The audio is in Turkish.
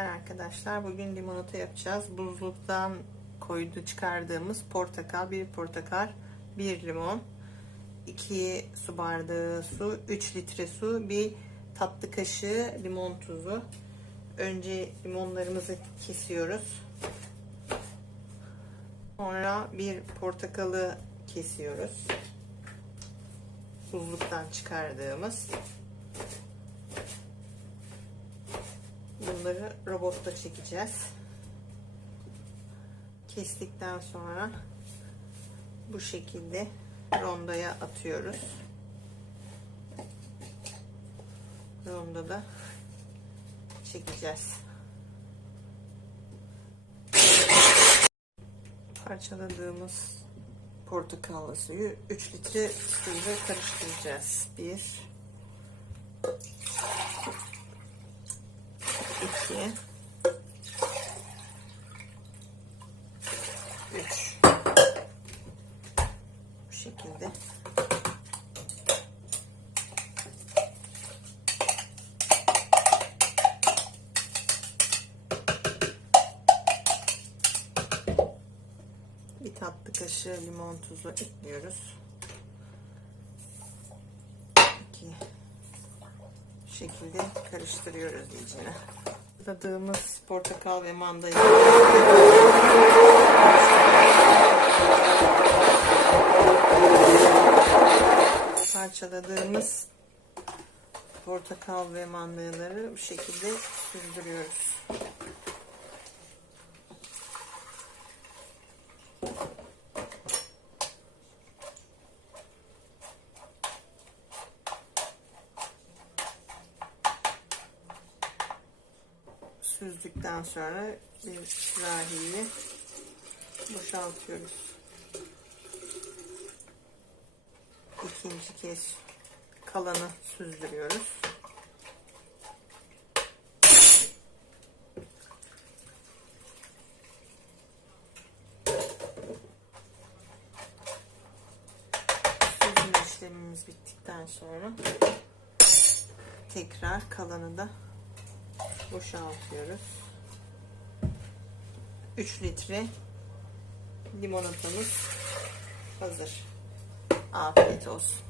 arkadaşlar. Bugün limonata yapacağız. Buzluktan koydu çıkardığımız portakal, bir portakal, bir limon, 2 su bardağı su, 3 litre su, bir tatlı kaşığı limon tuzu. Önce limonlarımızı kesiyoruz. Sonra bir portakalı kesiyoruz. Buzluktan çıkardığımız. Bunları robotta çekeceğiz. Kestikten sonra bu şekilde rondoya atıyoruz. Rondoda çekeceğiz. Parçaladığımız portakallı suyu 3 litre suyla karıştıracağız. 1 2 3 bu şekilde. Bir tatlı kaşığı limon tuzu ekliyoruz. 2 bu şekilde karıştırıyoruz iyicene. Tadığımız portakal ve mandalina. Parçaladığımız portakal ve mandalinaları bu şekilde süzdürüyoruz. Süzdükten sonra bir sürahiyi boşaltıyoruz. İkinci kez kalanı süzdürüyoruz. Süzme işlemimiz bittikten sonra tekrar kalanı da boşaltıyoruz. 3 litre limonatamız hazır. Afiyet olsun.